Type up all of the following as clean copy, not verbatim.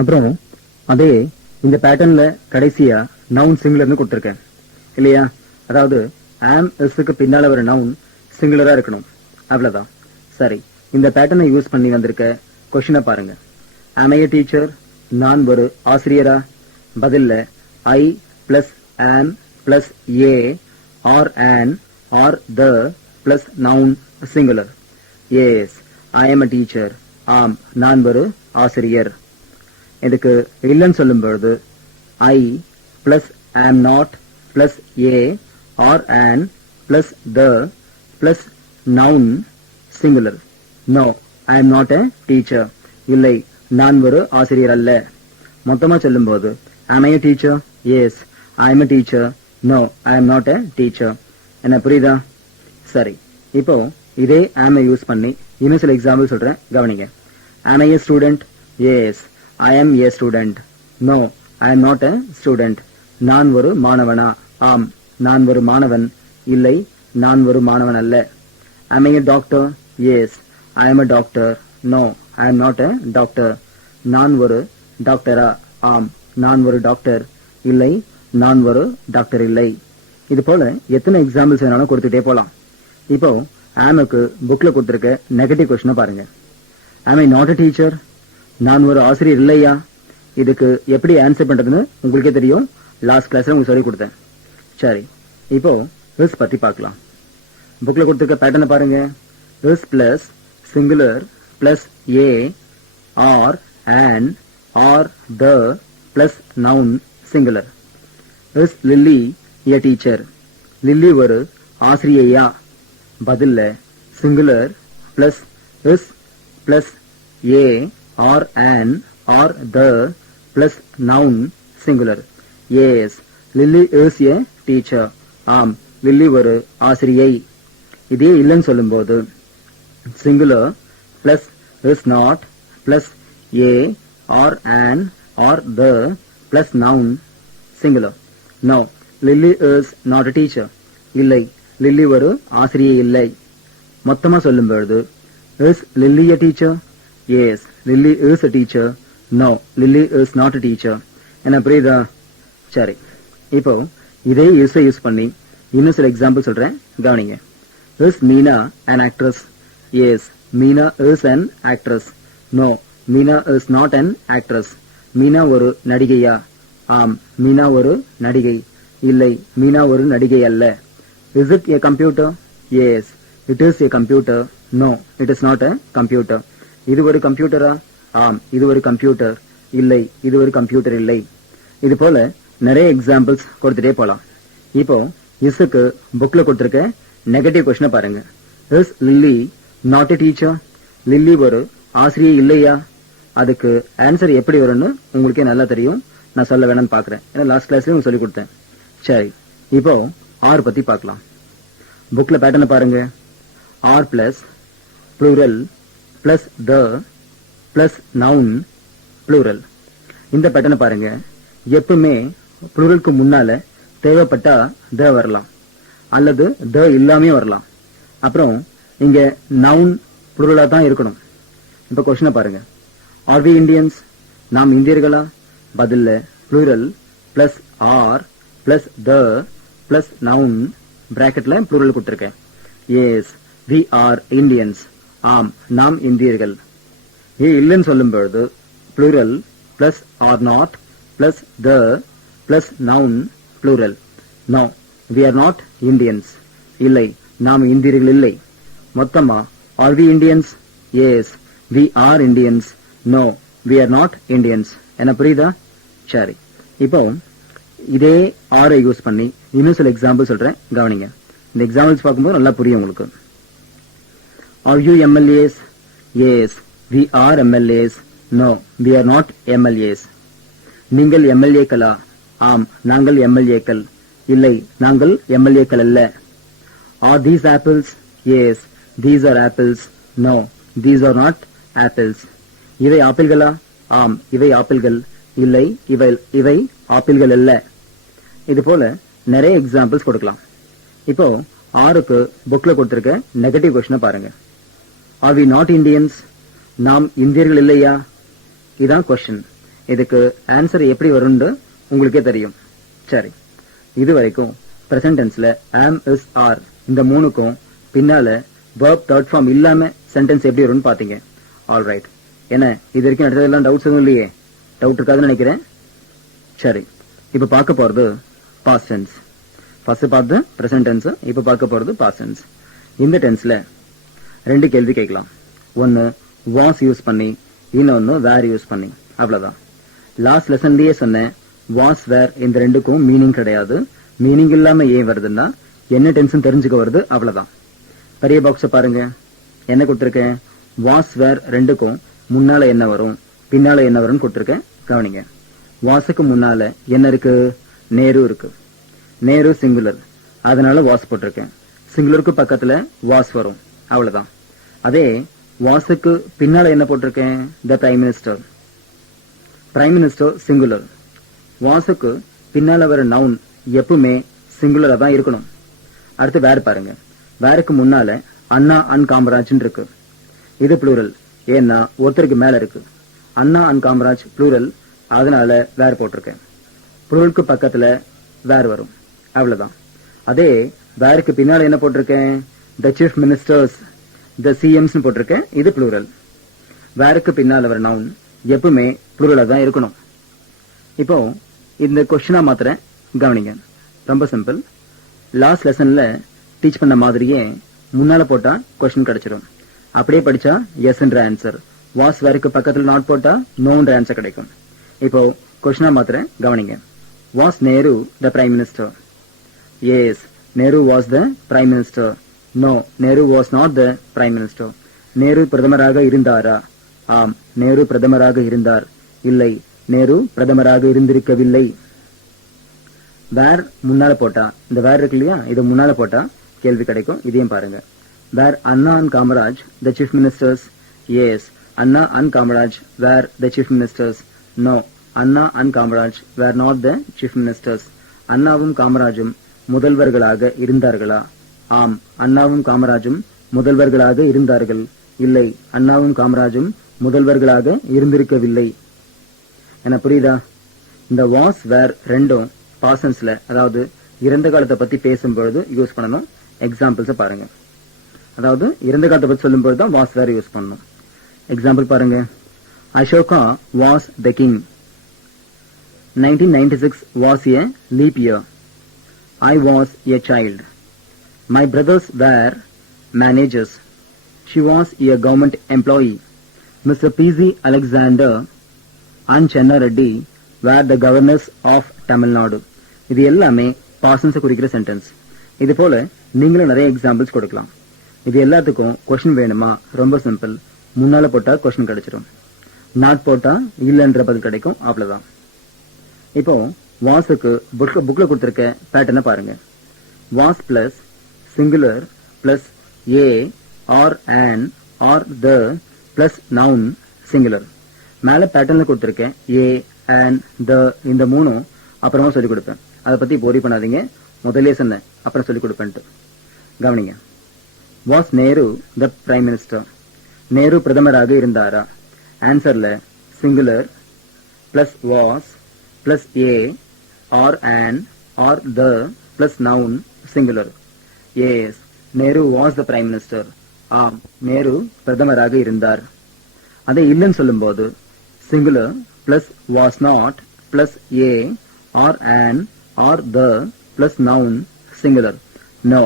அப்புறம் அதே இந்த பேட்டர்ன்ல கடைசியா நவுன் சிங்குலர்னு கொடுத்திருக்கேன் இல்லையா? அதாவது am isக்கு பின்னால வர நவுன் சிங்குலரா இருக்கணும், அவ்வளவுதான். சரி, இந்த பேட்டர்னை யூஸ் பண்ணி வந்திருக்க கொஸ்டினை பாருங்க. am I a teacher? நான் ஒரு ஆசிரியரா? பதில்ல I plus am plus a or an or the plus noun singular. Yes, I am a teacher. ஆம், நான் ஒரு ஆசிரியர். இதுக்கு இல்லைன்னு சொல்லும் பொழுது I plus am not plus a or an plus the plus noun singular. No, I am not a teacher. இல்லை, நான் ஒரு ஆசிரியர் அல்ல. மொத்தமா சொல்லும் போது am I a teacher? Yes, I am a teacher. No, I am not a teacher. என்ன புரியுதா? சரி, இப்போ இதே am யூஸ் பண்ணி இன்னும் சில எக்ஸாம்பிள் சொல்றேன், கவனிங்க. Am I a student? Yes, I am a student. No, I am not a student. நான் ஒரு மாணவனா? ஆம், நான் ஒரு மாணவன். இல்லை, நான் ஒரு மாணவன் அல்ல. Am I a doctor? Yes, I am a doctor. No, I am not a doctor. நான் ஒரு டாக்டரா? ஆம், நான் ஒரு டாக்டர். இல்லை, நான் ஒரு டாக்டர் இல்லை. இது போல எத்தனை எக்ஸாம்பிள்ஸ் வேணாலும் கொடுத்துட்டே போலாம். இப்போ ஆமுக்கு புக்ல கொடுத்திருக்க நெகட்டிவ் கொஸ்டினை பாருங்க. am I not a teacher? நான் ஒரு ஆசிரியர் இல்லையா? இதுக்கு எப்படி ஆன்சர் பண்றதுன்னு உங்களுக்கே தெரியும், லாஸ்ட் கிளாஸ்ல உங்களுக்கு சொல்லி கொடுத்தேன். சரி, இப்போ இஸ் பத்தி பார்க்கலாம். புக்ல கொடுத்திருக்க பேட்டர்னை பாருங்க. Is plus singular plus a or an or the plus noun singular. Is Lily a teacher? Lily ஒரு ஆசிரியையா? பதில்ல singular plus is plus a or an or the plus noun singular. Yes, Lily is a teacher. ஆம், lily ஒரு ஆசிரியை. இதே இல்லைன்னு சொல்லும்போது singular plus is not plus a or an or the plus noun singular. No, Lily is not a teacher. இல்லை, lily ஒரு ஆசிரியை இல்லை. மொத்தமா சொல்லும் பொழுது is Lily a teacher? Yes, Lily is a teacher. No, Lily is not a teacher. என்ன புரியுதா? சரி, இப்போ இதே யூஸ் பண்ணி இன்னும் சில எக்ஸாம்பிள் சொல்றேன், கவனிங்க. Is Meena an actress? Yes, Meena is an actress. No, Meena is not an actress. Meena ஒரு நடிகையா? ஆம், மீனா ஒரு நடிகை. இல்லை, மீனா ஒரு நடிகை அல்ல. Is it a computer? Yes, it is a computer. No, it is not a computer. இது ஒரு கம்ப்யூட்டரா? ஆம், இது ஒரு கம்ப்யூட்டர். இல்லை, இது ஒரு கம்ப்யூட்டர் இல்லை. இது போல நிறைய எக்ஸாம்பிள்ஸ் கொடுத்துட்டே போலாம். இப்போ இஸ்க்கு புக்ல கொடுத்திருக்க நெகட்டிவ் கொஸ்டினை பாருங்க. Is Lily not a teacher? Lily ஒரு ஆசிரியை இல்லையா? அதுக்கு ஆன்சர் எப்படி வரும்னு உங்களுக்கே நல்லா தெரியும், நான் சொல்ல வேணும்னு பாக்குறேன், ஏன்னா லாஸ்ட் கிளாஸ்லயும் உங்களுக்கு சொல்லி கொடுத்தேன். சரி, இப்போ ஆர் பத்தி பார்க்கலாம். புக்ல பேட்டர்ன் பாருங்க. R plus plural plus the plus noun plural. இந்த பேட்டர்ன் பாருங்க. எப்பவுமே ப்ளூரலுக்கு முன்னால தேவைப்பட்டா த வரலாம், அல்லது த இல்லாமே வரலாம். அப்புறம் இங்க நவுன் ப்ளூரலா தான் இருக்கணும். இப்ப கொஸ்டினை பாருங்க. Are we Indians? நாம் இந்தியர்களா? பதில்ல plural plus are plus the plus noun bracketல plural கொடுத்திருக்கேன். Yes, we are Indians. ஆம், நாம் இந்தியர்கள். இல்லைன்னு சொல்லும் பொழுது plural plus are not plus the plus noun plural. No, we are not Indians. இல்லை, நாம் இந்தியர்கள் இல்லை. மொத்தமா are we Indians? Yes, we are Indians. No, we are not Indians. என்ன புரியுதா? சரி, இப்போ இதே ஆரை யூஸ் பண்ணி இன்னும் சில எக்ஸாம்பிள் சொல்றேன், கவனிங்க. இந்த எக்ஸாம்பிள்ஸ் பார்க்கும்போது நல்லா புரியும் உங்களுக்கு. Are you MLAs? Yes, we are MLAs. No, we are not MLAs. நீங்கள் MLA-க்களா? ஆம், நாங்கள் MLA-க்கள். இல்லை, நாங்கள் MLA-க்கள் அல்ல. Are these apples? Yes, these are apples. No, these are not apples. இவை ஆப்பிள்களா? ஆம், இவை ஆப்பிள்கள். இல்லை, இவை ஆப்பிள்கள் அல்ல. இது போல நிறைய எக்ஸாம்பிள்ஸ் கொடுக்கலாம். இப்போ ஆருக்கு புக்ல கொடுத்திருக்க நெகட்டிவ் கொஸ்டினை பாருங்க. Are we not Indians? நாம் இந்தியர்கள் இல்லையா? இதான் கொஸ்டின். இதுக்கு ஆன்சர் எப்படி வரும்னு உங்களுக்கே தெரியும். சரி, இது வரைக்கும் பிரசன்ட் டென்ஸ்ல am is are இந்த மூணுக்கும் பின்னால verb third form இல்லாம சென்டென்ஸ் எப்படி வரும்னு பாத்தீங்க. All right. என்ன இது வரைக்கும் நடந்ததெல்லாம் டவுட்ஸ் எதுவும் இல்லையே? டவுட் இருக்காதுன்னு நினைக்கிறேன். சரி, இப்ப பார்க்க போறது past tense. ஃபர்ஸ்ட் பார்த்து பிரசன்ட் டென்ஸ், இப்ப பார்க்க போறது past tense. இந்த டென்ஸ்ல ரெண்டு கேள்வி கேட்கலாம். ஒன்னு was யூஸ் பண்ணி, இன்னொன்னு were யூஸ் பண்ணி. அவ்வளவுதான். லாஸ்ட் லெசன்லயே சொன்னேன், was were இந்த ரெண்டுக்கும் மீனிங் கிடையாது. மீனிங் இல்லாம ஏன் வருதுன்னா என்ன டென்ஸ் தெரிஞ்சுக்க வருது, அவ்வளவுதான். பெரிய பாக்ஸ் பாருங்க, என்ன கொடுத்திருக்கேன்? was were ரெண்டுக்கும் முன்னால என்ன வரும், பின்னால என்ன வரும்னு கொடுத்திருக்கேன். கவனிங்க. வாஸுக்கு முன்னால என்ன இருக்கு? நேரு இருக்கு. நேரு சிங்குலர், அதனால வாஸ் போட்டிருக்கேன். சிங்குலருக்கு பக்கத்துல வாஸ் வரும், அவ்வளவுதான். அதே வாஸுக்கு பின்னால என்ன போட்டிருக்கேன்? The prime minister. Prime minister singular. வாஸுக்கு பின்னால வர நவுன் எப்பவுமே சிங்குலரா தான் இருக்கணும். அடுத்து வேற பாருங்க. வேருக்கு முன்னால அண்ணா அன் காமராஜ் இருக்கு. இது ப்ளூரல், ஏன்னா ஒருத்தருக்கு மேல இருக்கு. அண்ணா அன் காமராஜ் ப்ளூரல், அதனால வேற போட்டிருக்கேன். ப்ளூரலுக்கு பக்கத்துல வேற வரும், அவ்வளவுதான். அதே வேருக்கு பின்னால என்ன போட்டிருக்கேன்? The chief ministers, the CMs போட்டிருக்கேன். இது ப்ளூரல். வேருக்கு பின்னால வர நவுன் எப்பவுமே ப்ளூரலா தான் இருக்கணும். இப்போ இந்த கொஸ்டினா மாத்திரம் கவனிங்க, ரொம்ப சிம்பிள். லாஸ்ட் லெசன்ல டீச் பண்ண மாதிரியே முன்னால போட்டா கொஸ்டின் கிடைச்சிடும். அப்படியே படிச்சா எஸ் என்ற ஆன்சர், வாஸ் வேருக்கு பக்கத்துல நாட் போட்டா நோன்ற ஆன்சர் கிடைக்கும். இப்போ கொஸ்டினா மாத்திரம் கவனிங்க. Was Nehru the prime minister? Yes, Nehru was the prime minister. No, Nehru was not the prime minister. Nehru பிரதமராக இருந்தாரா? ஆம், நேரு பிரதமராக இருந்தார். இல்லை, நேரு பிரதமராக இருந்திருக்கவில்லை. வேர் முன்னால போட்டா, இந்த வேர் இருக்கு இல்லையா, இது முன்னால போட்டா கேள்வி கிடைக்கும். இதையும் பாருங்க. Were Anna and Kamaraj the chief ministers? Yes, Anna and Kamaraj were the chief ministers. No, Anna and Kamaraj were not the chief ministers. அண்ணாவும் காமராஜும் முதல்வர்களாக இருந்தார்களா? ஆம், அண்ணாவும் காமராஜும் முதல்வர்களாக இருந்தார்கள். இல்லை, அண்ணாவும் காமராஜும் முதல்வர்களாக இருந்திருக்கவில்லை. என்ன புரியுதா? இந்த வாஸ் வேர் ரெண்டும் பாசன்ஸ்ல, அதாவது இறந்த காலத்தை பத்தி பேசும்பொழுது யூஸ் பண்ணணும். எக்ஸாம்பிள்ஸ் பாருங்க. அதாவது இறந்த காலத்தை பத்தி சொல்லும்போது தான் வாஸ் வேர் யூஸ் பண்ணணும். எக்ஸாம்பிள் பாருங்க. Ashoka was the king. 1996 was a leap year. I was a child. My brothers were managers. She was a government employee. Mr. P.Z. Alexander and Chenna Reddy were the governors of Tamil Nadu. இது எல்லாமே பாசன்ஸ் குறிக்கிற sentence. இது போல நீங்களும் நிறைய examples கொடுக்கலாம். இது எல்லாத்துக்கும் கொஸ்டின் வேணுமா? ரொம்ப சிம்பிள். முன்னால போட்டா கொஸ்டின் கிடைச்சிடும், நாட் போட்டா இல்லன்ற பதில் கிடைக்கும், அவ்வளவுதான். இப்போ வாஸுக்கு புக்ல கொடுத்திருக்க பேட்டர்னை பாருங்க. Was plus singular plus a or an or the plus noun singular. மேல பேட்டர்ன்ல கொடுத்திருக்கேன் ஏ ஆன் த இந்த மூணும் அப்புறமா சொல்லிக் கொடுப்பேன். அதை பத்தி போரி பண்ணாதீங்க, முதலே சொன்னேன் அப்புறம் சொல்லிக் கொடுப்பேன்ட்டு. கவனிங்க. Was Nehru the prime minister? Nehru பிரதமராக இருந்தாரா? ஆன்சர்ல singular plus was plus a or an or the plus noun singular. Yes, Nehru was the prime minister. ஆம், நேரு பிரதமராக இருந்தார். அதை இல்லைன்னு சொல்லும் போது singular plus was not plus a or an or the plus noun singular. No,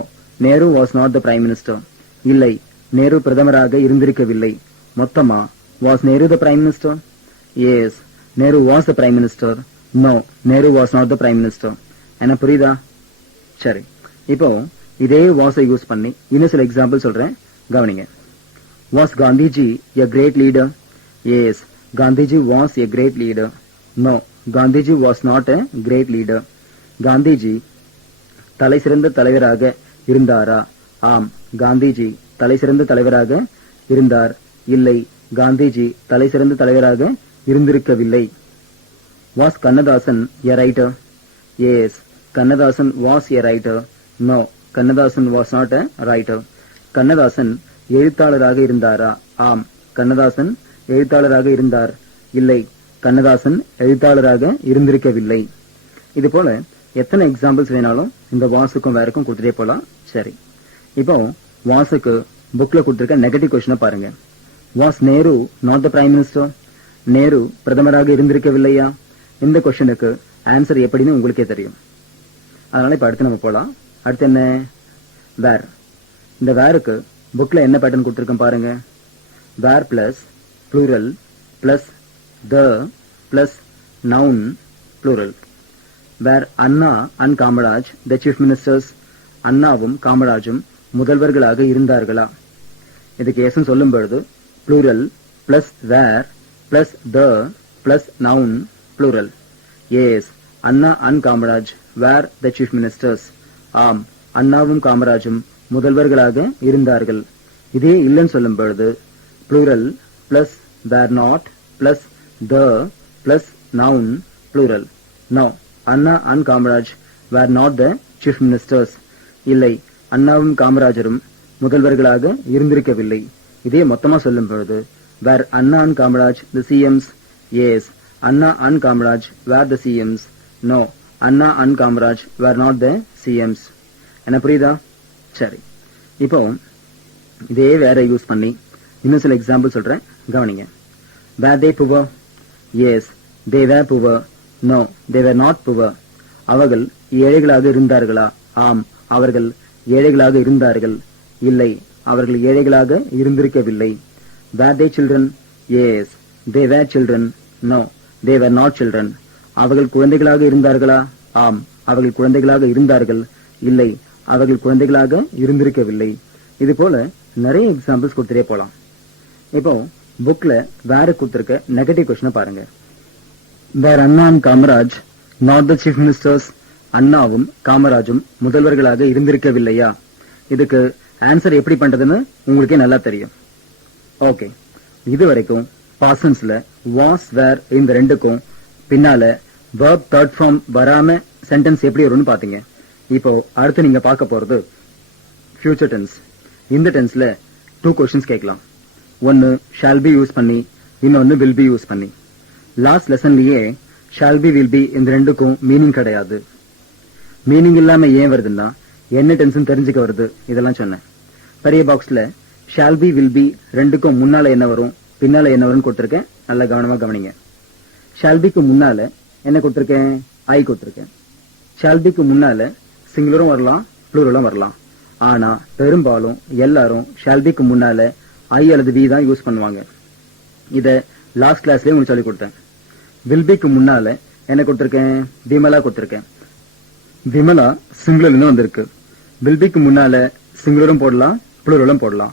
Nehru was not the prime minister. இல்லை, நேரு பிரதமராக இருந்திருக்கவில்லை. மொத்தமா was Nehru the prime minister? Yes, Nehru was the prime minister. No, Nehru was not the prime minister. என்ன புரியுதா? சரி, இப்போ இதே வாஸை use பண்ணி இன்னும் சில எக்ஸாம்பிள் சொல்றேன், கவனிங்க. Was Gandhiji a great leader? Yes, Gandhiji was a great leader. No, Gandhiji was not a great leader. Gandhiji தலை சிறந்த தலைவராக இருந்தாரா? ஆம், காந்திஜி தலை சிறந்த தலைவராக இருந்தார். இல்லை, காந்திஜி தலை சிறந்த தலைவராக இருந்திருக்கவில்லை. Was Kannadasan a writer? Yes, Kannadasan was a writer. No, Kannadasan was not a writer. Kannadasan எழுத்தாளராக இருந்தாரா? ஆம், கண்ணதாசன் எழுத்தாளராக இருந்தார். இல்லை, கண்ணதாசன் எழுத்தாளராக இருந்திருக்கவில்லை. இது போல எத்தனை எக்ஸாம்பிள்ஸ் வேணாலும் இந்த வாசுக்கும் வேறக்கும் கொடுத்துட்டே போலாம். சரி, இப்போ வாசுக்கு புக்ல கொடுத்திருக்க நெகட்டிவ் கொஸ்டினை பாருங்க. Was Nehru not the prime minister? Nehru பிரதமராக இருந்திருக்கவில்லையா? இந்த கொஸ்டினுக்கு ஆன்சர் எப்படின்னு உங்களுக்கே தெரியும். அதனால இப்ப அடுத்து நம்ம போலாம். அடுத்து என்ன? வேர். இந்த வேருக்கு புக்ல என்ன பேட்டர்ன் கொடுத்திருக்கோம் பாருங்க. Were plus plural plus the plus noun plural. Were Anna and Kamaraj the chief ministers? அண்ணாவும் காமராஜும் முதல்வர்களாக இருந்தார்களா? இதுக்கு எஸ் சொல்லும் பொழுது plural plus were plus the plus noun plural. Yes, Anna and Kamaraj were the chief ministers. ஆம், அண்ணாவும் காமராஜும் முதல்வர்களாக இருந்தார்கள். இதே இல்லைன்னு சொல்லும் பொழுது plural plus were not plus the plus noun plural. No, Anna and Kamaraj were not the chief ministers. இல்லை, அண்ணாவும் காமராஜரும் முதல்வர்களாக இருந்திருக்கவில்லை. இதே மொத்தமா சொல்லும் பொழுது were Anna and Kamaraj the CMs? Yes, Anna and Kamaraj were the CMs. No, Anna and Kamaraj were not the CMs. என்ன புரியுதா? சரி, இப்போ இதே வேற யூஸ் பண்ணி இன்னும் சில எக்ஸாம்பிள் சொல்றேன், கவனிங்க. Were they poor? Yes, they were poor. No, they were not poor. அவர்கள் ஏழைகளாக இருந்தார்களா? ஆம், அவர்கள் ஏழைகளாக இருந்தார்கள். இல்லை, அவர்கள் ஏழைகளாக இருந்திருக்கவில்லை. Were they children? Yes, they were children. No, they were not children. அவர்கள் குழந்தைகளாக இருந்தார்களா? ஆம், அவர்கள் குழந்தைகளாக இருந்தார்கள். இல்லை, அவர்கள் குழந்தைகளாக இருந்திருக்கவில்லை. இது போல நிறைய எக்ஸாம்பிள்ஸ் கொடுத்துட்டே போலாம். இப்போ புக்ல வேற கொடுத்திருக்க நெகட்டிவ் கொஸ்டினை பாருங்க. Were Anna and Kamaraj not the chief ministers? அண்ணாவும் காமராஜும் முதல்வர்களாக இருந்திருக்கவில்லையா? இதுக்கு ஆன்சர் எப்படி பண்றதுன்னு உங்களுக்கே நல்லா தெரியும். ஓகே, இது வரைக்கும் பாசன்ஸ்ல வாஸ் வேர் இந்த ரெண்டுக்கும் பின்னால verb third form வராம சென்டென்ஸ் எப்படி வரும்னு பாத்தீங்க. இப்போ அடுத்து நீங்க பார்க்க போறது ஃபியூச்சர் டென்ஸ். இந்த டென்ஸ்ல 2 கொஸ்டின்ஸ் கேட்கலாம். ஒன்னு ஷால் பி யூஸ் பண்ணி, இன்னொன்னு வில் பி யூஸ் பண்ணி. லாஸ்ட் லெசன்லயே ஷால் பி வில் பி இந்த ரெண்டுக்கும் மீனிங் கிடையாது. மீனிங் இல்லாம ஏன் வருதுன்னா என்ன டென்ஸ் தெரிஞ்சுக்க வருது, இதெல்லாம் சொன்னேன். பெரிய பாக்ஸ்ல ஷால் பி வில் பி ரெண்டுக்கும் முன்னால என்ன வரும் பின்னால என்ன வரும்னு கொடுத்திருக்கேன், நல்லா கவனமா கவனிங்க. ஷால் பிக்கு முன்னால என்ன கொடுத்திருக்கேன்? ஐ கொடுத்திருக்கேன். ஷால் பிக்கு முன்னால சிங்குலரும் வரலாம் ப்ளூரலும் வரலாம். ஆனா பெரும்பாலும் எல்லாரும் ஷால் பிக்கு முன்னால ஐ அல்லது வி தான் யூஸ் பண்ணுவாங்க. இத லாஸ்ட் கிளாஸ்லயே உங்களுக்கு சொல்லி கொடுத்தேன். வில் பிக்கு முன்னால என்ன கொடுத்திருக்கேன்? விமலா கொடுத்திருக்கேன். விமலா சிங்குலர்னு வந்திருக்கு. வில் பிக்கு முன்னால சிங்குலரும் போடலாம் ப்ளூரலும் போடலாம்.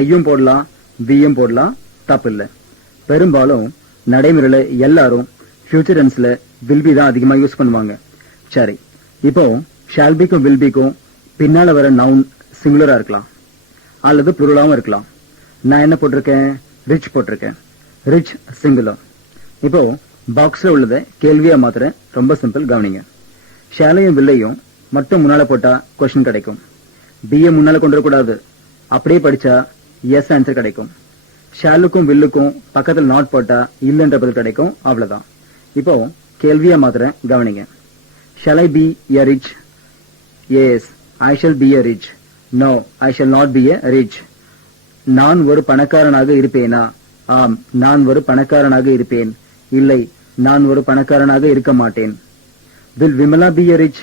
ஐயும் போடலாம் வியும் போடலாம், தப்பு இல்ல. பெரும்பாலும் நடைமுறையில எல்லாரும் ஃபியூச்சர் டென்ஸ்ல வில் பி தான் அதிகமா யூஸ் பண்ணுவாங்க. சரி, இப்போ ஷால் பிக்கும் வில் பிக்கும் பின்னால வர நவுன் சிங்குலரா இருக்கலாம் அல்லது ப்ளூரலாவும் இருக்கலாம். நான் என்ன போட்டிருக்கேன்? ரிச் போட்டிருக்கேன். Rich singular. இப்போ பாக்ஸ்ல உள்ளத கேள்வியா மாத்திர ரொம்ப சிம்பிள், கவனிங்க. ஷாலையும் வில்லையும் மட்டும் முன்னால போட்டா கொஸ்டின் கிடைக்கும். பிஏ முன்னால கொண்டு வரக்கூடாது, அப்படியே படிச்சா எஸ் ஆன்சர் கிடைக்கும். ஷாலுக்கும் வில்லுக்கும் பக்கத்தில் நாட் போட்டா இல்லன்ற பதில் கிடைக்கும், அவ்வளவுதான். இப்போ கேள்வியா மாத்திர கவனிங்க. Shall I be a rich? Yes, I shall be a rich. No, I shall not be a rich. நான் ஒரு பணக்காரனாக இருப்பேனா? ஆம், நான் ஒரு பணக்காரனாக இருப்பேன். இல்லை, நான் ஒரு பணக்காரனாக இருக்க மாட்டேன். Will Vimala be a rich?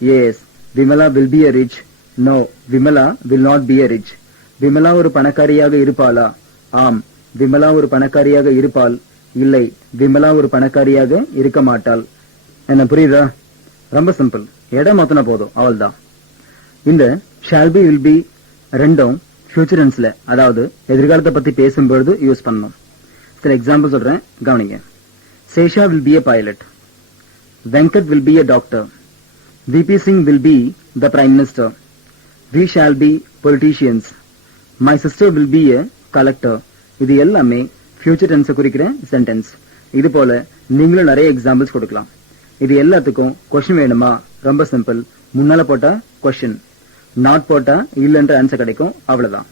Yes, Vimala will be a rich. No, Vimala will not be a rich. Vimala ஒரு பணக்காரியாக இருப்பாளா? ஆம், விமலா ஒரு பணக்காரியாக இருப்பாள். இல்லை, விமலா ஒரு பணக்காரியாக இருக்க மாட்டாள். என்ன புரியுதா? ரொம்ப சிம்பிள். இடம் மாத்தினா போதும், அவள்தான். இந்த ஷால் பி வில் பி ரெண்டும் ஃபியூச்சர் டென்ஸ்ல, அதாவது எதிர்காலத்தை பத்தி பேசும்பொழுது யூஸ் பண்ணணும். சில எக்ஸாம்பிள் சொல்றேன், கவனிங்க. Sesha will be a pilot. Venkat will be a doctor. VP Singh will be the Prime Minister. We shall be politicians. My sister will be a collector. இது எல்லாமே ஃபியூச்சர் டென்ஸ் குறிக்கிற சென்டென்ஸ். இது போல நீங்களும் நிறைய எக்ஸாம்பிள்ஸ் கொடுக்கலாம். இது எல்லாத்துக்கும் கொஸ்டின் வேணுமா? ரொம்ப சிம்பிள். முன்னால போட்டா கொஸ்டின், நாட் போட்டா இல்லன்ற ஆன்சர் கிடைக்கும், அவ்வளவுதான்.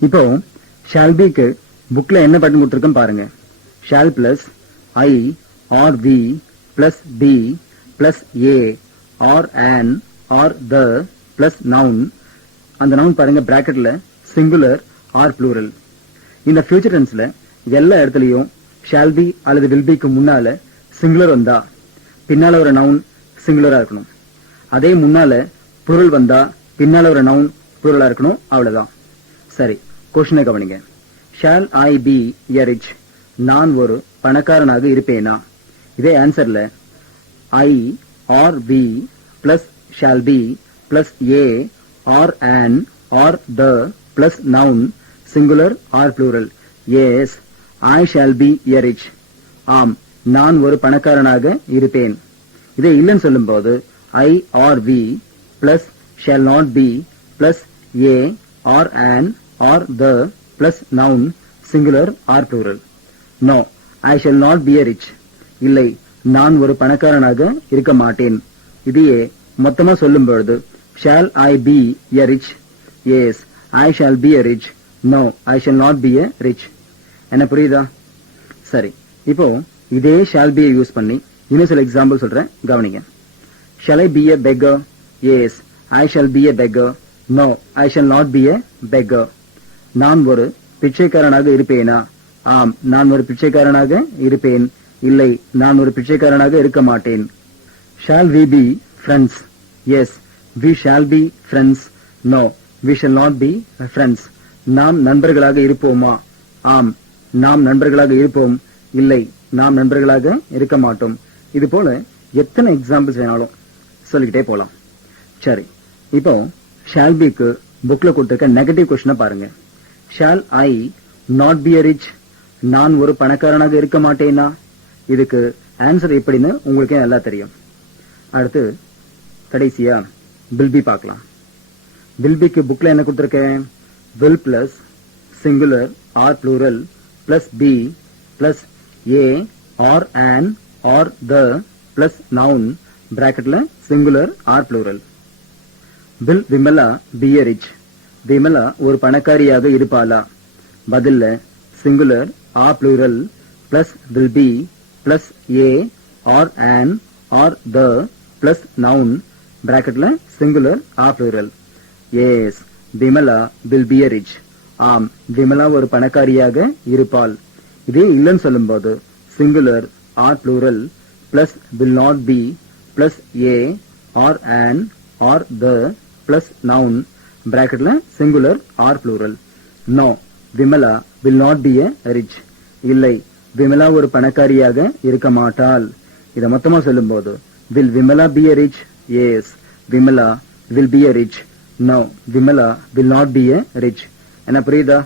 இப்போ ஷால் பிக்கு புக்ல என்ன பட்டன் கொடுத்திருக்கோம் பாருங்க. Shall plus I or we plus be plus a or an or the plus noun. அந்த noun பாருங்க பிராக்கெட்ல singular or plural. இந்த future tenseல எல்லா இடத்துலயும் shall be அல்லது will be க்கு முன்னால singular வந்தா பின்னால ஒரு noun singular இருக்கணும். அதே முன்னால plural வந்தா பின்னால ஒரு noun plural இருக்கணும். அவ்வளவுதான். சரி, क्वेश्चனை கவனிங்க. shall I be a rich? நான் ஒரு பணக்காரனாக இருப்பேனா? இதே ஆன்சர்ல I or we plus shall be plus a or an or the plus noun singular or plural. Yes, I shall be a rich. ஆம், நான் ஒரு பணக்காரனாக இருப்பேன். இதை இல்லைன்னு சொல்லும்போது I or we plus shall not be plus a or an or the plus noun singular or plural. No, I shall not be a rich. இல்லை, நான் ஒரு பணக்காரனாக இருக்க மாட்டேன். இதையே மொத்தமா சொல்லும்போது shall I be a rich? Yes, I shall be a rich. No, I shall not be a rich. என்ன புரியுதா? சரி, இப்போ இதே shall be யூஸ் பண்ணி இன்னும் சில எக்ஸாம்பிள் சொல்றேன், கவனிங்க. Shall I be a beggar? Yes, I shall be a beggar. No, I shall not be a beggar. நான் ஒரு பிச்சைக்காரனாக இருப்பேனா? ஆம், நான் ஒரு பிச்சைக்காரனாக இருப்பேன். இல்லை, நான் ஒரு பிச்சைக்காரனாக இருக்க மாட்டேன். Shall we be friends? Yes, we shall be friends. No, we shall not be friends. நாம் நண்பர்களாக இருப்போமா? ஆம், நாம் நண்பர்களாக இருப்போம். இல்லை, நாம் நண்பர்களாக இருக்க மாட்டோம். இது போல எத்தனை எக்ஸாம்பிள்ஸ் வேணாலும் சொல்லிக்கிட்டே போலாம். சரி, இப்போ shall be க்கு புக்ல கொடுத்திருக்க நெகட்டிவ் क्वेश्चனை பாருங்க. shall I not be a rich? நான் ஒரு பணக்காரனாக இருக்க மாட்டேனா? இதுக்கு ஆன்சர் எப்படின்னு உங்களுக்கே நல்லா தெரியும். அடுத்து கடைசியா will be பார்க்கலாம். will be க்கு புக்ல என்ன கொடுத்திருக்கேன்? will plus singular or plural plus be plus a or an or the plus noun bracketல singular or plural. will Vimala be a rich? Vimala ஒரு பணக்காரியாக இருப்பாளா? பதில்ல singular or plural plus will be plus a or an or the plus noun bracketல singular or plural. Yes, Vimala will be a rich. ஆம், விமலா ஒரு பணக்காரியாக இருப்பாள். இதே இல்லைன்னு சொல்லும்போது singular or plural plus will not be plus a or an or the plus noun bracketல singular or plural. No, Vimala will not be a rich. இல்லை, விமலா ஒரு பணக்காரியாக இருக்க மாட்டாள். இத மொத்தமா சொல்லும்போது will Vimala be a rich? Yes, Vimala will be a rich. No, Vimala will not be a rich. என்ன புரியுதா?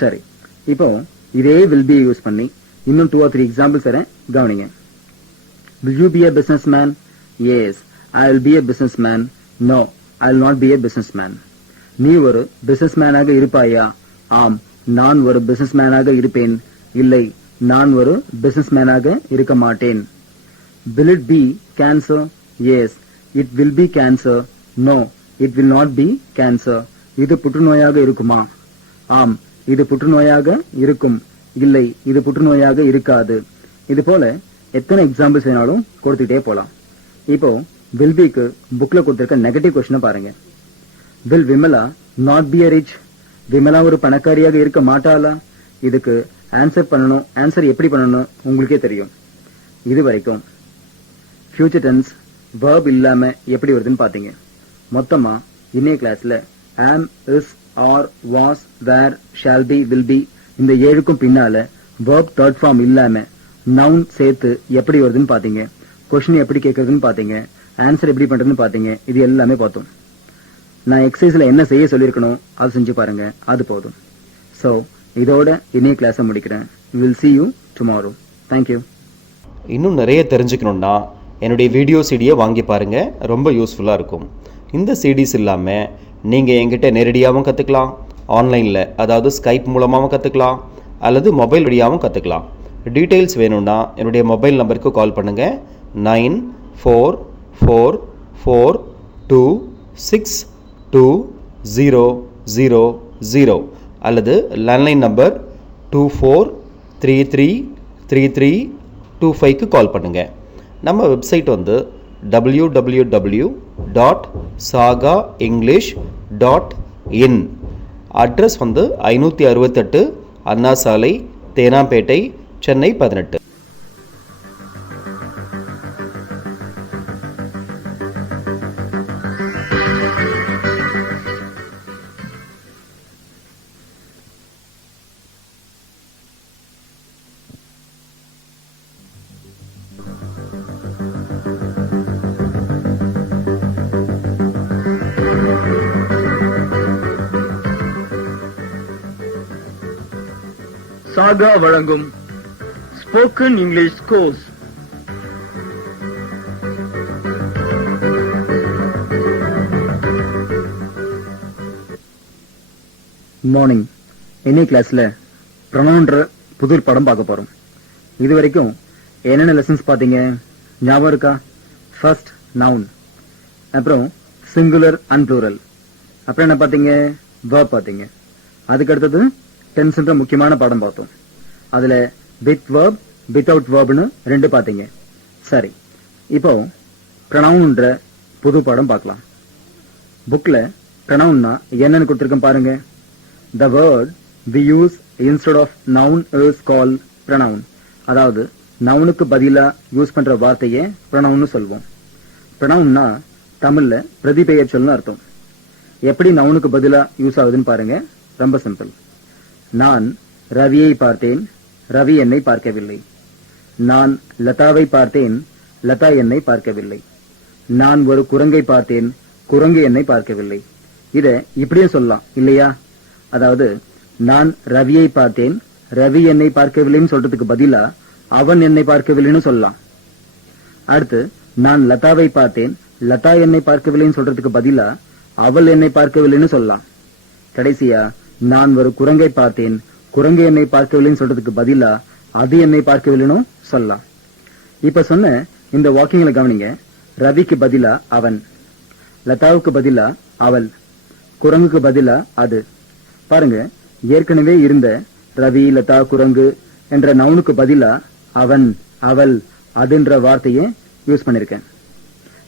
சரி, இப்போ இதே will be யூஸ் பண்ணி இன்னும் 2 or 3 எக்ஸாம்பிள்ஸ் தரேன், கவனிங்க. Will you be a businessman? Yes, I will be a businessman. No, I will not be a businessman. நீ ஒரு பிசினஸ்மேனாக இருப்பாயா? ஆம், நான் ஒரு பிசினஸ்மேனாக இருப்பேன். இல்லை, நான் ஒரு பிசினஸ்மேனாக இருக்க மாட்டேன். Will it be cancer? Yes, it will be cancer. No, it will not be cancer. இது புற்றுநோயாக இருக்குமா? ஆம், இது புற்றுநோயாக இருக்கும். இல்லை, இது புற்றுநோயாக இருக்காது. இது போல எத்தனை எக்ஸாம்பிள்ஸ் வேணாலும் கொடுத்துட்டே போலாம். இப்போ will be க்கு புக்ல கொடுத்திருக்க நெகட்டிவ் क्वेश्चனை பாருங்க. will Vimala not be a rich? Vimala ஒரு பணக்காரியாக இருக்க மாட்டாளா? இதுக்கு ஆன்சர் பண்ணணும். ஆன்சர் எப்படி பண்ணணும் உங்களுக்கே தெரியும். இது வரைக்கும் ஃபியூச்சர் டென்ஸ் verb இல்லாம எப்படி வருதுன்னு பாத்தீங்க. மொத்தமா இன்னைய கிளாஸ்ல am, is, are, was, were, shall be, will be இந்த 7க்கும் பின்னால verb third form இல்லாம noun சேர்த்து எப்படி வருதுன்னு பாத்தீங்க. கொஸ்டின் எப்படி கேட்கறதுன்னு பாத்தீங்க. ஆன்சர் எப்படி பண்றதுன்னு பாத்தீங்க. இது எல்லாமே பார்த்தோம். நான் எக்ஸசைஸ்ல என்ன செய்ய சொல்லியிருக்கணும் அது செஞ்சு பாருங்க, அது போதும். சோ இதோட இன்னைய கிளாஸை முடிக்கிறேன். We will see you tomorrow. Thank you. இன்னும் நிறைய தெரிஞ்சுக்கணும்னா என்னுடைய வீடியோ சிடியை வாங்கி பாருங்க, ரொம்ப யூஸ்ஃபுல்லாக இருக்கும். இந்த சிடிஸ் இல்லாமல் நீங்கள் என்கிட்ட நேரடியாகவும் கற்றுக்கலாம், ஆன்லைனில் அதாவது ஸ்கைப் மூலமாகவும் கற்றுக்கலாம், அல்லது மொபைல் வழியாகவும் கற்றுக்கலாம். டீட்டெயில்ஸ் வேணும்னா என்னுடைய மொபைல் நம்பருக்கு கால் பண்ணுங்கள். 9444262000 அல்லது லேண்ட்லைன் நம்பர் 243333 25க்கு கால் பண்ணுங்கள். நம்ம வெப்சைட் வந்து www.sagaenglish.in. அட்ரஸ் வந்து 568 அண்ணா சாலை, தேனாம்பேட்டை, சென்னை 18. சாகா வழங்கும் ஸ்போக்கன் இங்கிலீஷ் கோர்ஸ். மார்னிங். இன்னைக்கு கிளாஸ்ல ப்ரொனவுன்ற புது படம் பார்க்க போறோம். இது வரைக்கும் என்னென்ன லெசன்ஸ் பாத்தீங்க ஞாபகம் இருக்கா? ஃபர்ஸ்ட் நவுன், அப்புறம் சிங்குலர் அண்ட் ப்ளூரல், அப்புறம் என்ன பாத்தீங்க? வெர்ப் பாத்தீங்க. அதுக்கு அடுத்தது டென்ஸ்ன்ற முக்கியமான பாடம் பார்த்தோம். அதுல வித் வெர்ப், வித்அவுட் வெர்ப்னு ரெண்டு பாத்தீங்க. சரி, இப்போ ப்ரொனவுன்ற புது பாடம் பார்க்கலாம். புக்ல ப்ரொனவுன்னா என்னன்னு கொடுத்திருக்கேன் பாருங்க. The word we use instead of noun is called pronoun. அதாவது நவுனுக்கு பதிலா யூஸ் பண்ற வார்த்தையே ப்ரொனவுன்னு சொல்வோம். ப்ரொனவுன்னா தமிழ்ல பிரதிபெயர் சொல்லுன்னு அர்த்தம். எப்படி நவுனுக்கு பதிலா யூஸ் ஆகுதுன்னு பாருங்க. ரொம்ப சிம்பிள். நான் ரவியை பார்த்தேன், ரவி என்னை பார்க்கவில்லை. நான் லதாவை பார்த்தேன், லதா என்னை பார்க்கவில்லை. நான் ஒரு குரங்கை பார்த்தேன், குரங்கு என்னை பார்க்கவில்லை. இத இப்படியும் சொல்லலாம் இல்லையா? அதாவது நான் ரவியை பார்த்தேன், ரவி என்னை பார்க்கவில்லைன்னு சொல்றதுக்கு பதிலா அவன் என்னை பார்க்கவில்லைன்னு சொல்லலாம். அடுத்து நான் லதாவை பார்த்தேன், லதா என்னை பார்க்கவில்லைன்னு சொல்றதுக்கு பதிலா அவள் என்னை பார்க்கவில்லைன்னு சொல்லலாம். கடைசியா நான் ஒரு குரங்கை பார்த்தேன், குரங்கு என்னை பார்க்கவில்லைன்னு சொல்றதுக்கு பதிலா அது என்னை பார்க்கவில்லைன்னு சொல்லலாம். இப்ப சொன்ன இந்த வாக்கிங்ல கவனிங்க. ரவிக்கு பதிலா அவன், லதாவுக்கு பதிலா அவள், குரங்குக்கு பதிலா அது. பாருங்க, ஏற்கனவே இருந்த ரவி, லதா, குரங்கு என்ற நவுனுக்கு பதிலா அவன், அவள், அதுன்ற வார்த்தையை யூஸ் பண்ணிருக்கேன்.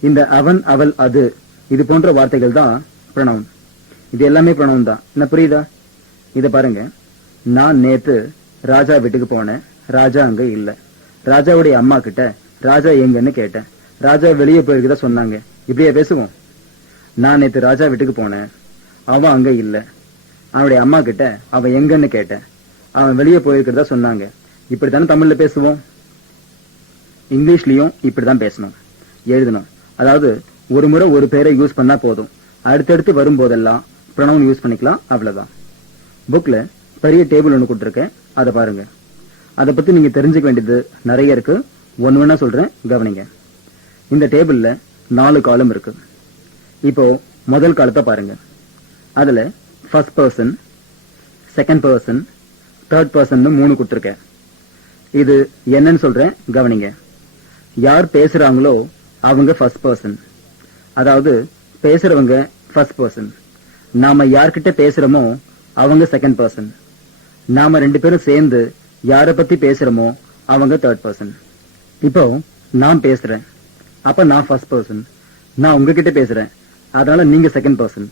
இந்த அவன், அவள், அது இது போன்ற வார்த்தைகள் தான் ப்ரொனவுன். இது எல்லாமே ப்ரொனவுன் தான். என்ன புரியுதா? இத பாருங்க. நான் நேத்து ராஜா வீட்டுக்கு போனேன், ராஜா அங்க இல்ல. ராஜாவுடைய அம்மா கிட்ட ராஜா எங்கன்னு கேட்டேன், ராஜா வெளியே போயிருக்கதா சொன்னாங்க. இப்படியே பேசுவோம். நான் நேத்து ராஜா வீட்டுக்கு போனேன், அவன் அங்க இல்ல. அவனுடைய அம்மா கிட்ட அவன் எங்கன்னு கேட்டேன், அவன் வெளியே போயிருக்கிறதா சொன்னாங்க. இப்படித்தானே தமிழ்ல பேசுவோம். இங்கிலீஷ்லயும் இப்படிதான் பேசணும், எழுதணும். அதாவது ஒரு முறை ஒரு பேரை யூஸ் பண்ணா போதும், அடுத்தடுத்து வரும்போதெல்லாம் ப்ரொனவுன் யூஸ் பண்ணிக்கலாம். அவ்வளவுதான். புக்ல பெரிய டேபிள் ஒண்ணு கொடுத்திருக்கேன், அதை பாருங்க. அதை பத்தி நீங்க தெரிஞ்சுக்க வேண்டியது நிறைய இருக்கு. ஒன்னு ஒண்ணா சொல்றேன், கவனிங்க. இந்த டேபிள்ல 4 காலம் இருக்கு. இப்போ முதல் காலத்தை பாருங்க. அதுல first person, second person, third person 3 கொடுத்திருக்கேன். இது என்னன்னு சொல்றேன், கவனிங்க. யார் பேசுறாங்களோ அவங்க ஃபர்ஸ்ட் பர்சன், அதாவது பேசுறவங்க ஃபர்ஸ்ட் பர்சன். நாம யார்கிட்ட பேசுறோமோ அவங்க செகண்ட் பர்சன். நாம 2 பேரும் சேர்ந்து யார பத்தி பேசுறோமோ அவங்க தேர்ட் பர்சன். இப்போ நான் பேசுறேன், அப்ப நான் ஃபர்ஸ்ட் பர்சன். நான் உங்ககிட்ட பேசுறேன், அதனால நீங்க செகண்ட் பர்சன்.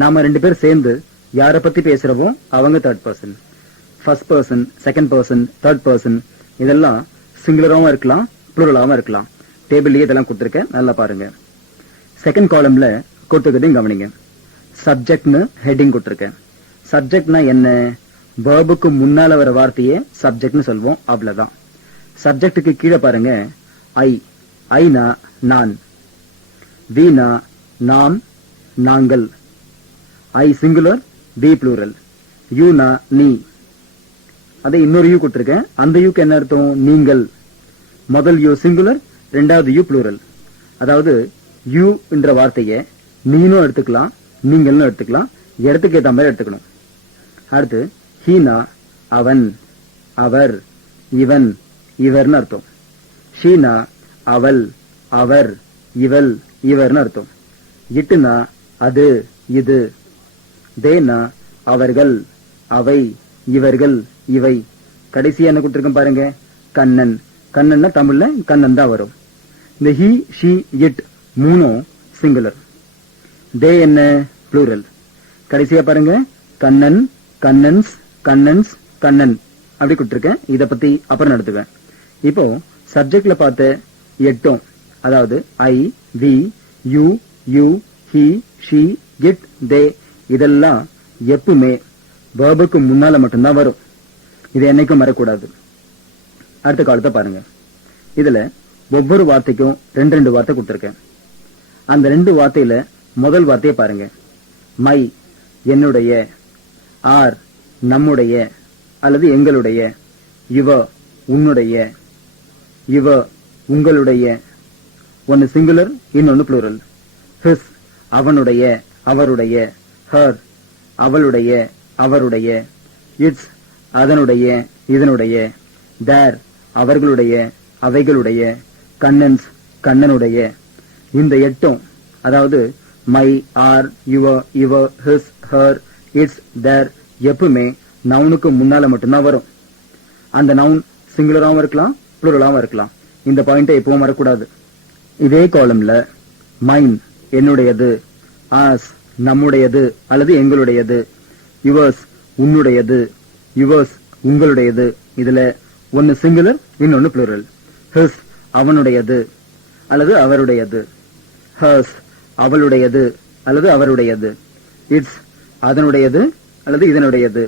நாம 2 பேர் சேர்ந்து யார பத்தி பேசுறோமோ அவங்க third person. First person, second person, third person இதெல்லாம் சிங்குலராவும் இருக்கலாம், ப்ளூரலாவும் இருக்கலாம். டேபிள்லயே இதெல்லாம் கொடுத்திருக்கேன், நல்லா பாருங்க. செகண்ட் காலம்ல கொடுத்துக்கிறதையும் கவனிங்க. சப்ஜெக்ட்னு ஹெட்டிங் கொடுத்திருக்கேன். சப்ஜெக்ட்னா என்ன? வெர்புக்கு முன்னால வர வார்த்தையே சப்ஜெக்ட்னு சொல்வோம், அவ்வளவுதான். சப்ஜெக்டுக்கு கீழே பாருங்க. ஐ, ஐனா நான், வீணா நாம், நாங்கள். ஐ சிங்குலர், வி ப்ளூரல், யூனா நீ. அதை இன்னொரு யூ கொடுத்திருக்கேன். அந்த யூக்கு என்ன அர்த்தம்? நீங்கள். முதல் யூ சிங்குலர், ரெண்டாவது யூ ப்ளூரல். அதாவது யூ என்ற வார்த்தையை நீனும் எடுத்துக்கலாம், நீங்களும் எடுத்துக்கலாம். இடத்துக்கு ஏற்ற மாதிரி எடுத்துக்கணும். அடுத்து ஹீனா அவன், அவர், இவன், இவர்னு அர்த்தம். ஷீனா அவள், அவர், இவள், இவர்னு அர்த்தம். இட்டுனா அது, இது. தேனா அவர்கள், அவை, இவர்கள், இவை. கடைசியா என்ன கொடுத்திருக்கேன் பாருங்க. கண்ணன், கண்ணன்னா தமிழ்ல கண்ணன் தான் வரும். இந்த ஹி ஷி இட் மூணும் சிங்குலர். தே என்ன ப்ளூரல். கடைசியா பாருங்க கண்ணன் கண்ணன்ஸ் கண்ணன்ஸ் கண்ணன் அப்படி கொடுத்திருக்கேன். இத பத்தி அப்புறம் நடத்துவேன். இப்போ சப்ஜெக்ட்ல பார்த்த எட்டும், அதாவது I we you you he she it they இதெல்லாம் எப்பவுமே வேர்புக்கு முன்னால மட்டும்தான் வரும். இது என்னைக்கும் வரக்கூடாது. அடுத்த காலத்தை பாருங்க. இதுல ஒவ்வொரு வார்த்தைக்கும் ரெண்டு வார்த்தை கொடுத்திருக்கேன். அந்த 2 வார்த்தையில முதல் வார்த்தையை பாருங்க. மை என்னுடைய, ஆர் நம்முடைய அல்லது எங்களுடைய, இவ உன்னுடைய, இவ உங்களுடைய. ஒன்னு சிங்குலர், இன்னொன்னு ப்ளூரல். ஹிஸ் அவனுடைய அவருடைய, ஹர் அவளுடைய அவருடைய, இட்ஸ் அதனுடைய இதனுடைய, தேர் அவர்களுடைய அவைகளுடைய, கண்ணன்ஸ் கண்ணனுடைய. இந்த 8 அதாவது மை, ஆர், யுவர், இவர், ஹிஸ், ஹர், இட்ஸ், தேர் எப்பவுமே நவுனுக்கு முன்னால மட்டும்தான் வரும். அந்த நவுன் சிங்குலராகவும் இருக்கலாம் ப்ளூரலாகவும் இருக்கலாம். இந்த பாயிண்ட் எப்பவும் வரக்கூடாது. இதே காலம்ல மைன் என்னுடையது, ஆஸ் நம்முடையது அல்லது எங்களுடையது, யுவர்ஸ் உன்னுடையது, யுவர்ஸ் உங்களுடையது. இதுல ஒன்னு சிங்குலர், இன்னொன்னு ப்ளூரல். ஹிஸ் அவனுடையது அல்லது அவருடையது, ஹர்ஸ் அவளுடையது அல்லது அவருடையது, இட்ஸ் அதனுடையது அல்லது இதனுடையது,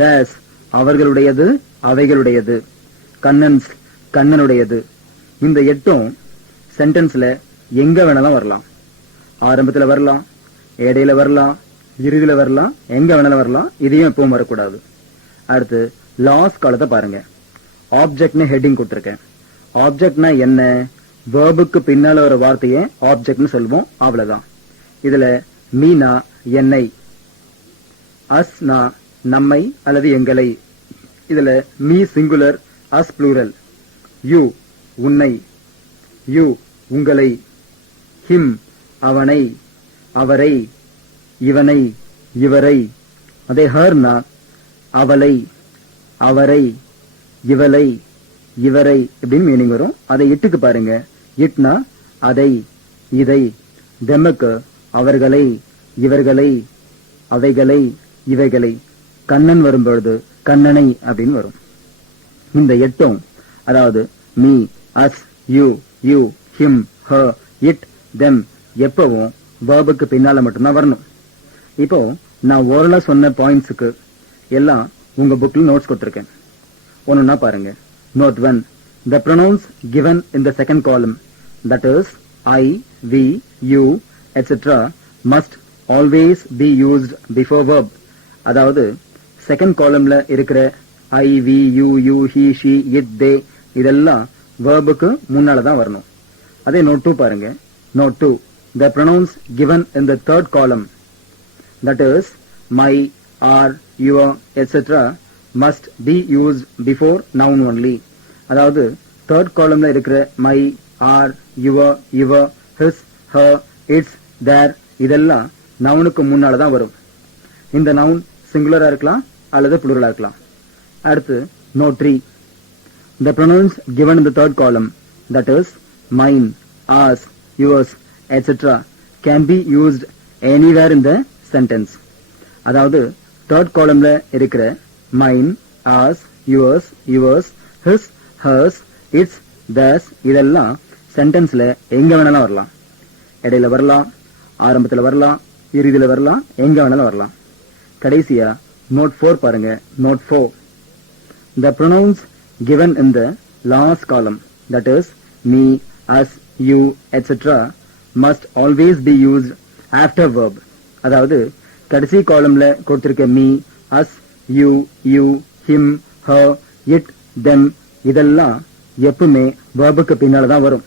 தேர்ஸ் அவர்களுடையது அவைகளுடையது, கண்ணன்ஸ் கண்ணனுடையது. இந்த 8 சென்டென்ஸ்ல எங்க வேணாலும் வரலாம். ஆரம்பத்துல வரலாம், இடையில வரலாம், இறுதியில வரலாம், எங்க வேணாலும் வரலாம். இதையும் எப்பவும் வரக்கூடாது. அடுத்து லாஸ்ட் காலத்தை பாருங்க. ஆப்ஜெக்ட்னு ஹெட்டிங் கொடுத்திருக்கேன். ஆப்ஜெக்ட்னா என்ன? வேர்புக்கு பின்னால ஒரு வார்த்தையை ஆப்ஜெக்ட்னு சொல்லுவோம், அவ்வளவுதான். இதுல மீனா என்னை, அஸ்னா நம்மை அல்லது எங்களை. இதுல me singular, us plural. You உன்னை, யூ உங்களை, ஹிம் அவனை அவரை, இவனை இவரை. அதே ஹர்னா அவளை அவரை இவளை இவரை இப்படின்னு மீனிங் வரும். அதை இட்டுக்கு பாருங்க. இட்னா அதை இதை, தெமக்கு அவர்களை இவர்களை அவைகளை இவைகளை, கண்ணன் வரும்பொழுது கண்ணனை அப்படின்னு வரும். இந்த 8 அதாவது me, us, you, you, him, her, it, them எப்பவும் வேர்புக்கு பின்னால மட்டும்தான் வரணும். இப்போ நான் ஓரலா சொன்ன பாயிண்ட்ஸுக்கு எல்லாம் உங்க புக்ல நோட்ஸ் கொடுத்திருக்கேன். ஒண்ணுன்னா பாருங்க. Note 1. The pronouns given in the second column, that is I, we, you, etc. must always be used before verb. அதாவது செகண்ட் காலம்ல இருக்கிற I, we, you, you, he, she, it, they இதெல்லாம் verbuக்கு முன்னால தான் வரணும். அதே note 2 பாருங்க. Note 2. The pronouns given in the third column, that is my, our, your, etc. must be used before noun only. அதாவது third columnல இருக்கிற my, our, your, his, her, its, their இதெல்லாம் நவுனுக்கு முன்னால தான் வரும். இந்த நவுன் சிங்குலரா இருக்கலாம் அல்லது ப்ளூரலா இருக்கலாம். அடுத்து note 3. The pronouns given in the third column, that is mine, ours, yours, etc. can be used anywhere in the sentence. அதாவது third columnல இருக்கிற mine, ours, yours, his, hers, its, theirs இதெல்லாம் சென்டென்ஸ்ல எங்க வேணாலும் வரலாம். இடையில வரலாம், ஆரம்பத்துல வரலாம், இறுதியில வரலாம், எங்க வேணாலும் வரலாம். கடைசியா note 4 பாருங்க. note 4. The pronouns given in the last column, that is me, us, you, etc. must always be used after verb. அதாவது கடைசி காலம்ல கொடுத்திருக்க me, us, you, him, her, it, them இதெல்லாம் எப்பவுமே verbuக்கு பின்னால தான் வரும்.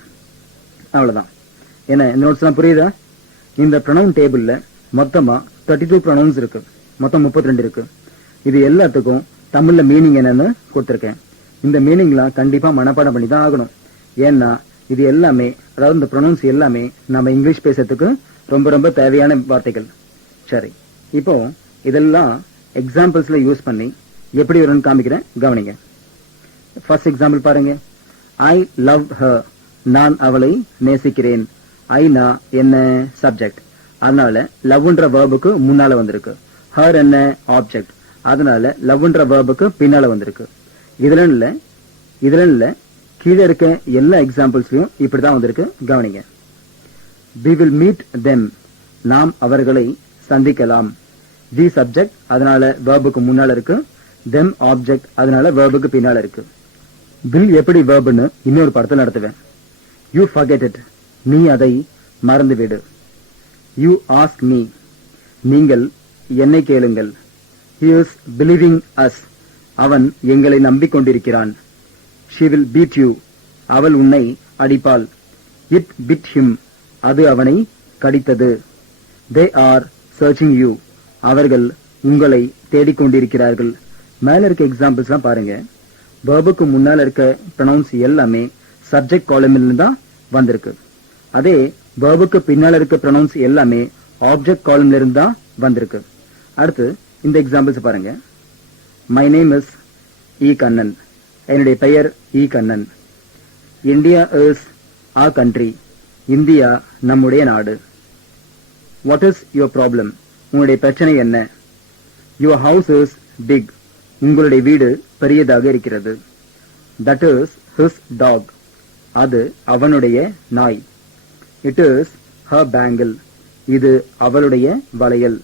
அவ்வளவுதான். என்ன நோட்ஸ் எல்லாம் புரியுதா? இந்த pronoun டேபிள்ல மொத்தமா 32 pronouns இருக்கு. மொத்தம் 32 இருக்கு. இது எல்லாத்துக்கும் தமிழ்ல மீனிங் என்னன்னு கொடுத்திருக்கேன். இந்த மீனிங்லாம் கண்டிப்பா மனப்பாடம் பண்ணி தான் ஆகணும். ஏன்னா இது எல்லாமே, அதாவது இந்த ப்ரொனவுன்ஸ் எல்லாமே நம்ம இங்கிலீஷ் பேசுறதுக்கு ரொம்ப ரொம்ப தேவையான வார்த்தைகள். சரி, இப்போ இதெல்லாம் எக்ஸாம்பிள்ஸ்ல யூஸ் பண்ணி எப்படி வரும்னு காமிக்கிறேன், கவனிங்க. ஃபர்ஸ்ட் எக்ஸாம்பிள் பாருங்க. ஐ லவ் ஹர், நான் அவளை நேசிக்கிறேன். ஐனா என்ன சப்ஜெக்ட், அதனால லவ்ன்ற வேர்புக்கு முன்னால வந்திருக்கு. ஹர் என்ன ஆப்ஜெக்ட், அதனால லவ்ன்ற வேர்புக்கு பின்னால வந்திருக்கு. இதுல இல்ல கீழே இருக்க எல்லா எக்ஸாம்பிள்ஸ்லயும் இப்படிதான் வந்திருக்கு, கவனிங்க. we will meet them, நாம் அவர்களை சந்திக்கலாம். தி சப்ஜெக்ட், அதனால வேர்புக்கு முன்னால இருக்கு. them ஆப்ஜெக்ட், அதனால வேர்புக்கு பின்னால இருக்கு. will எப்படி வேர்புன்னு இன்னொரு படத்தில் நடத்துவேன். you forget it, நீ அதை மறந்துவிடு. you ask me, நீங்கள் என்னை கேளுங்கள். he is believing us, அவன் எங்களை நம்பிக்கொண்டிருக்கிறான். she will beat you, அவள் உன்னை அடிப்பாள். it bit him, அது அவனை கடித்தது. they are searching you, அவர்கள் உங்களை தேடிக்கொண்டிருக்கிறார்கள். மேல இருக்க எக்ஸாம்பிள்ஸ் எல்லாம் பாருங்க. வேர்புக்கு முன்னால இருக்க ப்ரொனவுன்ஸ் எல்லாமே சப்ஜெக்ட் காலமில் தான் வந்திருக்கு. அதே வேர்புக்கு பின்னால இருக்க ப்ரொனவுன்ஸ் எல்லாமே ஆப்ஜெக்ட் காலம்ல இருந்து தான் வந்திருக்கு. அடுத்து இந்த எக்ஸாம்பிள்ஸ் பாருங்க. My name is E Kannan, என்னுடைய பெயர் E Kannan. India is our country, India நம்முடைய நாடு. வாட் இஸ் யுவர் ப்ராப்ளம், உங்களுடைய பிரச்சனை என்ன? யுவர் ஹவுஸ் இஸ் பிக், உங்களுடைய வீடு பெரியதாக இருக்கிறது. தட் இஸ் his dog, அது அவனுடைய நாய். இட் இஸ் her bangle, இது அவளுடைய வளையல்.